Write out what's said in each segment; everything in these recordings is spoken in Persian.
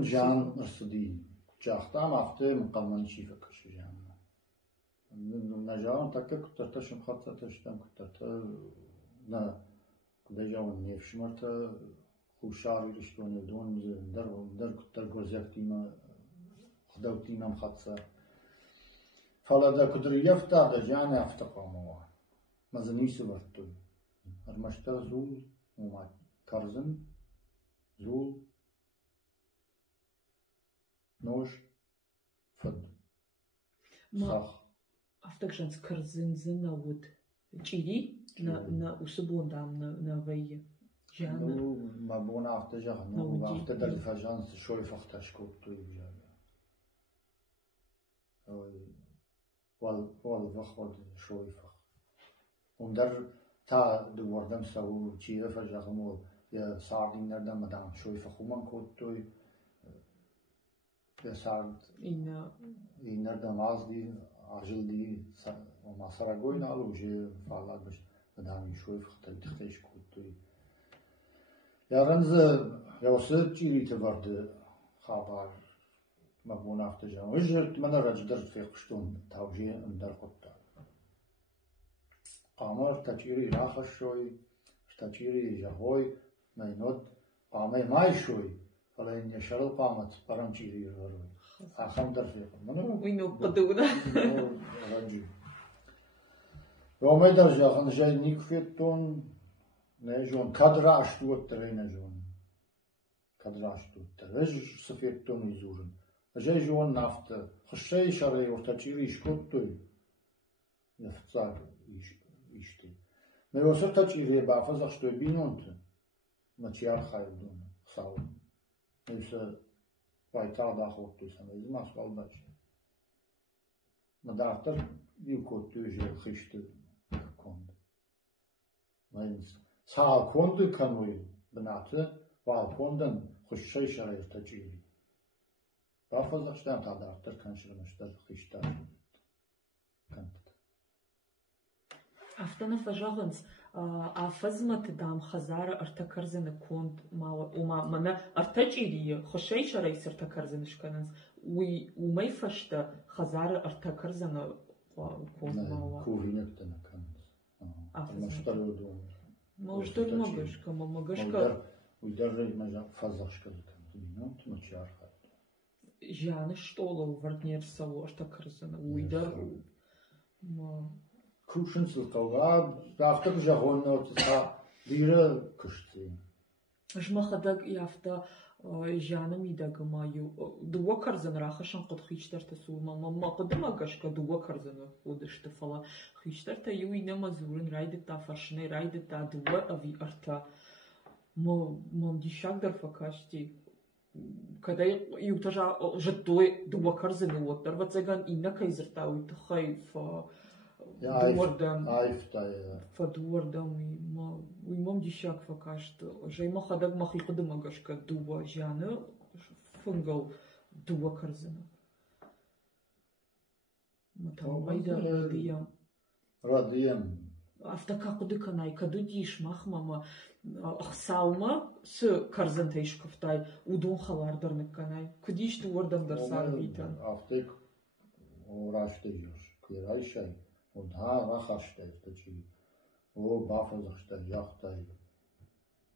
جان أصدي جاختام عفته مقامن شيء فكش جان نجارم تك كتر تشم خطة تشتم كتر نا كدجاون نيفشمرت خوشاری رشتون دون در کتر گذشتی ما خداوتی من خطسه فلا در کدر یفته در جان یفته قاموا مزنی سوارتون ارمشتا زول وما کارزن زول نوش فد صح افتك جانس كارزن زن ود چیری نه اسبون دام نه وی جانا ما بونا عفته جانا وعفته در فجانس شوي فختش كوب توي بجانا وال شوي فخ وندر تا دوردم سو چیه فجاغمو یا ساردین نردم مدام شوي فخومن كوب توي یا سارد این نردم عازدی عجل دي وما سرقوي نالو جي فعلا بش مدام شوي فختل تختش كوب توي يا رمز يا وصلت جيلي تبرد خبر مبون افتجان وجرت من رجدر في قشتون توجيه اندر قطع قامر تجيري راخش شوي تجيري جهوي مينود قامي ماي شوي فلا إن يشرل قامت برام جيري روي أخم در في منو وينو قدونا رجيم يوم درجة خن جاي نيكفيتون نجون كادر أشتوت تري نجون كادر أشتوت تري سفيرتون يزورن أجي جون نفط خشي شري ورتجيري شكوتوي يفتزار يشتي ما يوصل تجيري بعفز أشتوي بينونت ما تيار خايدون خاو نفس بايتار داخوتوي سنة ما سوال باش ما دارتر يوكوتوي جي خشت كوند ما ينس سال كوند كانوي بناته والكوندن خشي شري تجيري بعفز أشتان قدرتر كان شرمشتر خشتار كانت افتنا فجاغنس افزمت دام خزار ارتكرزن كوند ما وما منا ارتجيري خشي شري سرتكرزن شكنس وما يفشت خزار ارتكرزن كوند ما كورينتنا كانت مشترو دون موجود مغش كما مغش ويدرج مجا فزخش كانت بينهم تمشيار جاني شتولو ورتنير سو ارتكرزن ويدر ما كوشن سلطوغاد دافتر جاغون نوتسا ديرا كشتي اش ما خدق يافتا جانا ميداغ مايو دوا كرزن راخشن قد خيشتر تسول ما قدما قشكا دوا كرزن ودشت فلا خيشتر تا يوي نما زورن رايد تا فاشني رايد تا دوا افي ارتا ما ديشاك در فكاشتي когда يوتجا جدوي دوا كرزن وتر وتزغان إنك يزرتاوي تخايف دوردم فدوردم ويمام ديشاك فكاشت جاي ما خدق ما خيقدم أجاشك دوا جانا فنجو دوا كرزنا متى ويدا راديم أفتكا قدك ناي كدو ديش مخمما أخساوما س كرزن تيش كفتاي ودون خلار درنك كناي كديش دوردم در سار بيتن أفتك وراشتيجوش كيراي شيء وده راخشته تجي و بافزخته ياخته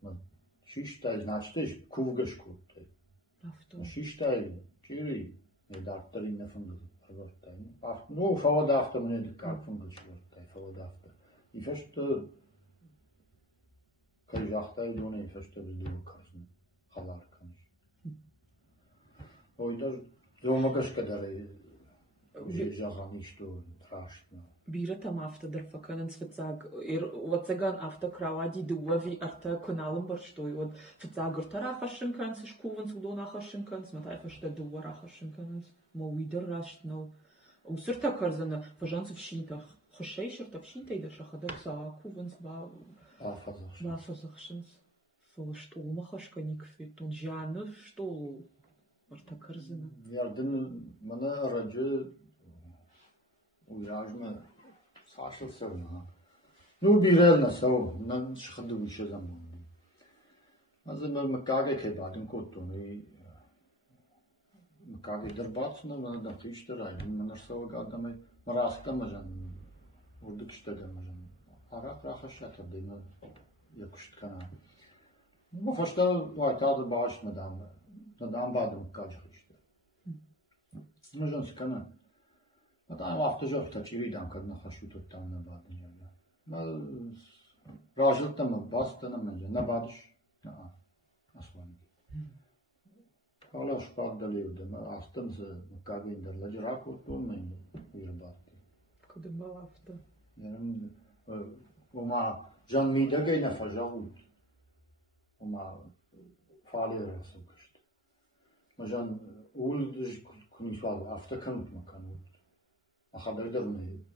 ما شيشته ناشتش كوغش كوته شيشته كيري ندارتري نفنگ رورته نو فودافته من دكار فنگش رورته فودافته يفشت كيجاخته يونه يفشت بدو كارن خلار كانش ويدر زومكش كدري جاغانيشتو تراشنا بيرتا مافتا در فكانن سفتزاغ واتزغان افتا كراوادي دووي ارتا كنالم برشتوي ود فتزاغ ارتا خشن كانس شكوون سودونا خشن كانس متى فشتا دوورا خشن كانس مو ويدر راشتنو وسرتا كرزنا فجانس فشينتا خشي شرتا فشينتا يدر خدك سا كوونس با فازخشنس فشتو ما خشكا نيكفيتون جانو شتو ارتا كرزنا يردن منا رجل ويراجمه صاشل سونا نو بيرلنا سو نن شخدو بيشزم مثلا مكاغه كي بعدين كوتوني مكابي درباتنا ما دقيش تراي من نرسل قدامي مراسته مجن وردك اشتغل مجن عراق راخش تقديم يكشت كنا ما فشتل وايتاد باش ندام بعد مكاج خشت مجن سكنا مدام وقت جوف تجيبي دام كنا خشوت تامنا بعد نجنا ما راجلت ما باستنا مجن نبادش نا اصلا حالا شپاد دلیو ما آستم ز مکابی در لجراک و تو من ویرباتی کدوم با افتا یعنی وما جان میده گی نفجاود وما فعلی رسم کشت ما جان اول دش کنی سوال افتا کنوت مکانود اخبار درمی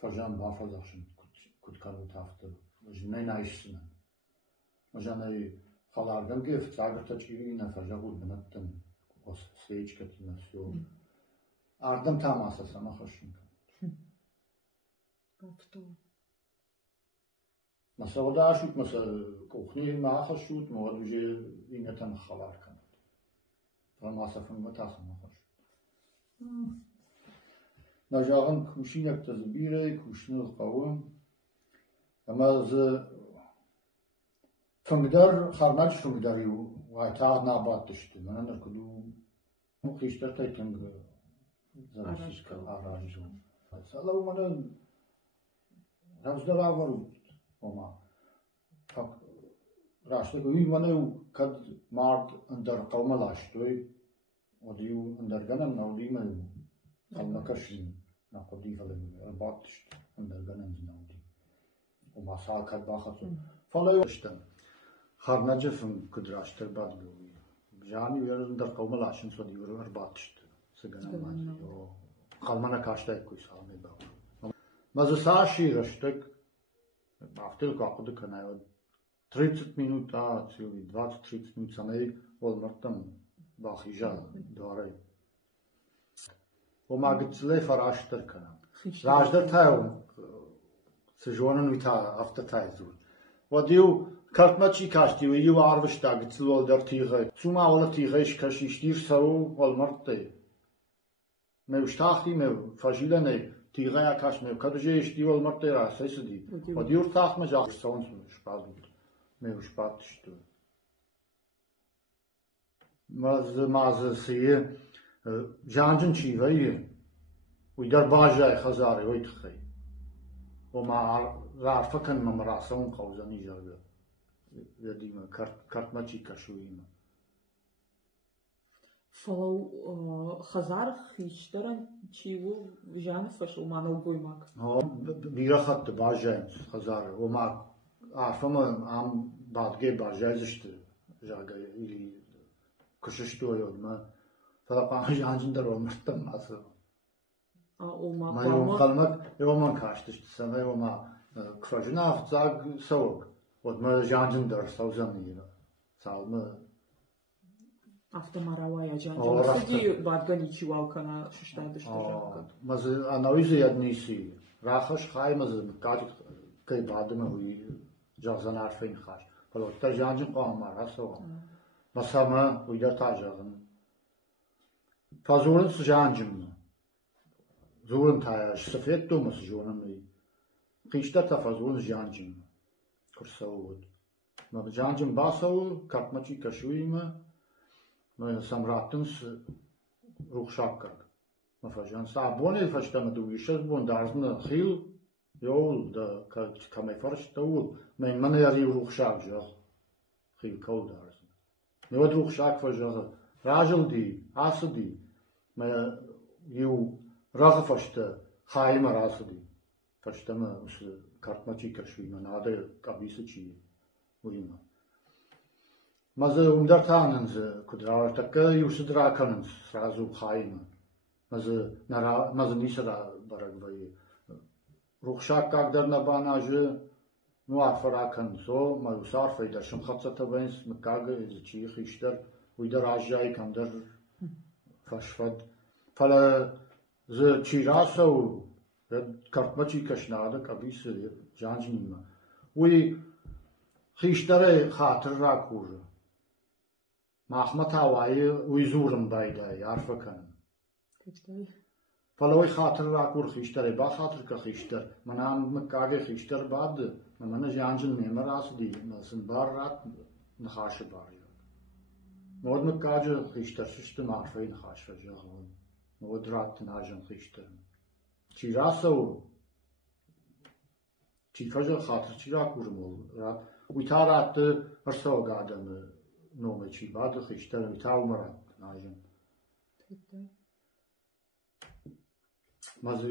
فجان بافزاشن کد کنوت افتا جنای نایشتن ما جان خالارdım ki sagırta çivi nefajak udmanattım o stage katına şu ardım tam asasama hoşum. Afto. Mesela o da aşık mesela kuhni ma hoşut mu o duje inetan khalar kan. Ama asafın mı tasma hoş. Najağın kuşun yaptığı biri kuşun kavun ama z فمدار خارناج فمداریو وایتاغ نابات داشتی من نرکدو مخیشتر تایتنگ زرشیش کل آراجو سالو من رفت در آورد اما فک راسته کوی منو کد مارد اندر قوم لاشتوی ودیو اندر گنن نودی من قلم کشین نقدی فلم رباط داشت اندر گنن نودی اما سال کد باخت فلایو داشتم خارناجفم کدراشتر بعد گویی جانی ویرون در قوم لاشن سودی ورور باتشت سگنم مازی و قلمنا کاشته کوی سامی باو مازه ساشی رشتک بافتل کاقود کنه 30 minuta цілий 20-30 minut самий олмартам باخیجا داره و ما گتله فراشتر کنم راجدر تایم سجوانن ویتا افته تایزول و دیو Kartmaçı kaçtı ve yu arvışta gitsil ol der tiğe. Suma ola tiğe işkaşiştir saru olmarttı. Mevştaxti mev fajile ne tiğe ya kaç mev kadıcı işti olmarttı ya sesi di. O diyor taxma jax sons şpazdı. Mevşpat işte. Mazı jancın çiveyi. Uydar bajay xazari oytxay. O ma rafkan mamrasun qawzani jarga. Vedima kartmaçı kaşuyma. Фолоу хазар хищтерен чиву жаны фашл манал гоймак. Бирахат бажен хазар ома афама ам бадге бажезишti jaga ili kuşuştuyorma. Falan jancında olmuştum nasıl. Oma Mayom kalmak yoman kaçtı sana yoma krajına afzag soğuk. Вот мы жанжындар саузанıyla salma автомаравая жанжын сиди бадгани чивалкана шуштады что жанка мазы анализы ядниси рахаш хаймазы кад кай бадма хуи жазанар фин хаш полотта жанжын qamar асо масама уйда тажагын фазурын жанжын зурын таяш сафет томас жонамы qishta tafazurın жанжын Kursaud. Ma janjim basau kartmaçı kaşuyma. Ma samratins ruhşakkak. Ma fajan sabone faştama du işes bon darzna khil yol da kamay farşta ul. Ma man yari ruhşak jo. Khil kol darzna. Ne od ruhşak fajan rajul di asdi. Ma yu razı faşta khayma rasdi. Faştama kartmaçı kaşuyma nade kabisi çi uyma. Mazı umdar tanınız kudrar takka yusidra kanınız srazu khayma. Mazı nisra baragvayı. Ruhşak kagdarna banajı nuafara kanso mayusar fayda şımkhatsa tabens mkagı çi khişter uydar ajay kamdar fashfad. Fala z çirasa kartmaçı kaşnada kabisi janjnima. Uy xiştere xatır rakur. Mahmut Hawaii uyzurum bayda arfakan. Kıçtay. فلوی خاطر را کور خیشتر با خاطر که خیشتر منام مکاگه خیشتر باد من جانجن میمر آسدی مثلا بار رات نخاش باری مود مکاجه خیشتر ششت معرفه نخاش فجاه مود رات ناجن خیشتر چی راسو چی فجاه خاطر چی را کور مول را ویتارات ارسو گادم نومه چی باد خیشتر ویتاو مرد ناجن ماذا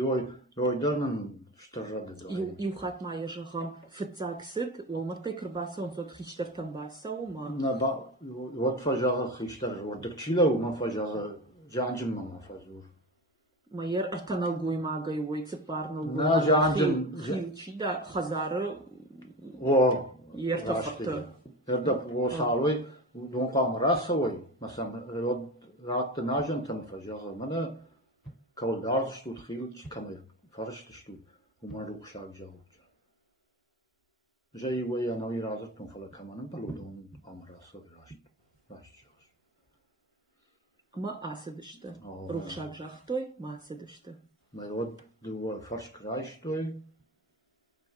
يويدرن اشترد يوخات ما يجهم فتزاكسد ومرتي كرباسة ونصوت خيشتر تنباسة وما نبا يوت فجاه خيشتر وردك تشيلا وما فجاه جانجم ما فزور ما ير ارتنال قوي ما قوي ويتسبار نلقوي نا جانجم خيل دا خزار و يرتفقت يردب و سالوي دون قام راسوي مثلا رات ناجن تم فجاه منا كول دارت شتو خيل كما فرشت شتو وما روح شاق جاوج جاي ويا نوي رازتون فلا كمان بلودون امر راسو راشت ما اسدشته روح شاق جاختوي ما اسدشته ما يود دو فرش كرايشتوي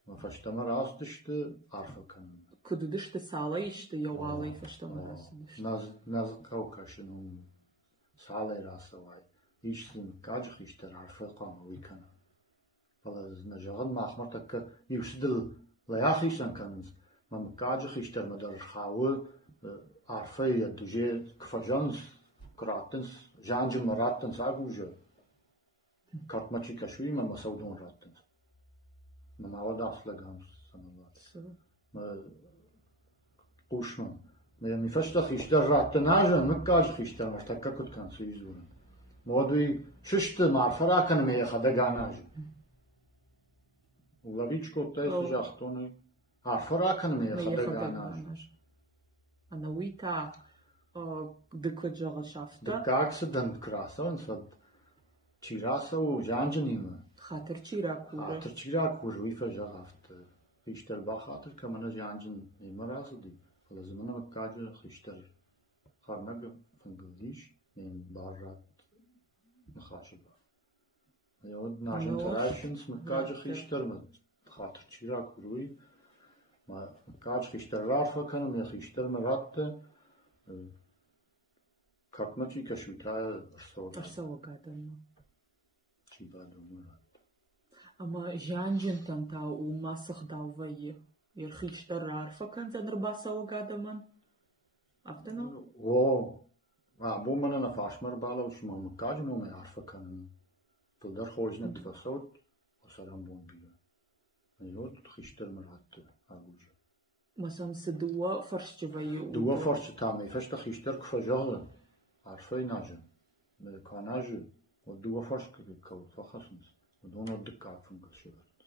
ما فشتما راستشته عارفه كان كددشته سالايشته يوالي فشتما راستشته ناز كوكاشنو سالي راسواي يشتم كاج خيشتر عارفه قام ويكنا فلاز نجاهد ما أحمرتك يشدل لا يخيشن كنز من كاج خيشتر مدار خاول عارفه يدوجي كفجانس كراتنس جانج مراتنس أقوجه كاتماتشي كشوي ما مسودون راتنس ما هو داخل جامس سنوات ما قوشنا ما يفشل خيشتر راتناجه مكاج خيشتر مرتك كت كان سيزون مودوي ششت معرفة كان مية خدا جاناج ولبيش كوتة سجاختوني عرفة كان مية خدا جاناج أنا ويتا دكوا جاغ شافتا دكاكس دن كراسة ونصد تشيراسة وجانجنيمة خاطر تشيرا كور ويفا جاغفت خيشتر با خاطر كمان جانجن ميمراس دي فلازمنا مكاجة خيشتر خارناق فنقلديش من بارات نخاشبه يود ناجن ترايشنس مكاج خيشتر من خاطر تشيرا كروي ما مكاج خيشتر رافا كان من خيشتر مرات كاتمتي كشويتا ارسوه قادم شي بعد مرات اما جانجن تنتا وما سخداو وي يخيشتر رافا كان زنرباسه قادما افتنا بو من أنا فاشمر بالا وش ما مكاج ما يعرفه كان تقدر خورجنا تفصوت وسلام بون بيا يود خيشتر مرات أبوجه مثلا سدوا فرش جوي دوا فرش تامي فش تخيشتر كفجاله عارفه ناجن مكاناج ودوا فرش كول فخشنس ودون الدكات فنقل شبت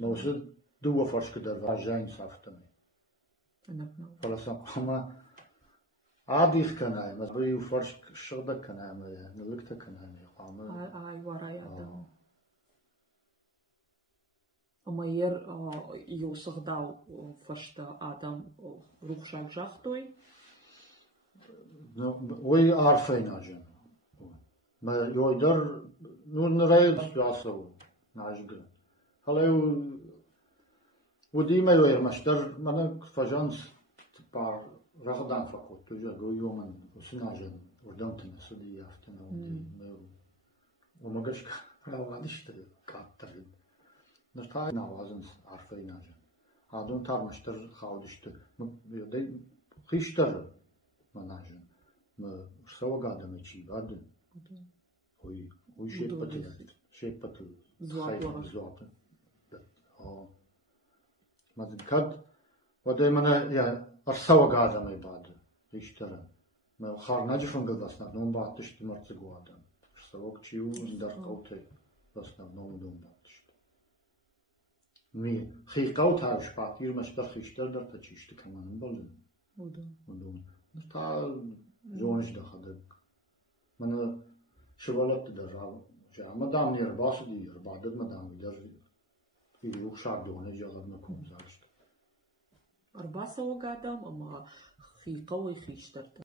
نوصل دوا فرش كدر واجين صافتني فلا سامحنا عاديخ كناي مزبري وفرش شغدة كناي نلقته كناي قامة ورايا أما ير يوسخ داو فرشتا آدم روح شاق جاختوي وي عارفين عجن ما يقدر نريد يعصو نعجق هلا وديما يوير مشتر منك فجانس تبار رغدان فقط تجا يوما وسناجن وردمتنا سدي يافتنا وما قش راوادش كاتر نرتاي نوازن عارفين ناجن هادون تار مشتر خاودشت دي خيشتر مناجن ما سوا قادم شي بعد وي شيبتل زواب ما ذكرت ودائما يا أرسوا قادم يبعد يشترى ما خار نجفن قدسنا نوم بعدش تمرت قادم أرسوا كتيو ندر قوتي بسنا نوم بعدش مي خي قوت هاش بعدير مشبر خيشتر در تشيشت كمان بلدن ودون نتا جونش دخدك من شغلت در جا مدام نير باس دير بعد مدام در يروح شعب دونه جاغد نكون زارشت أربعة سوا قادم أما خيقة ويخيشترت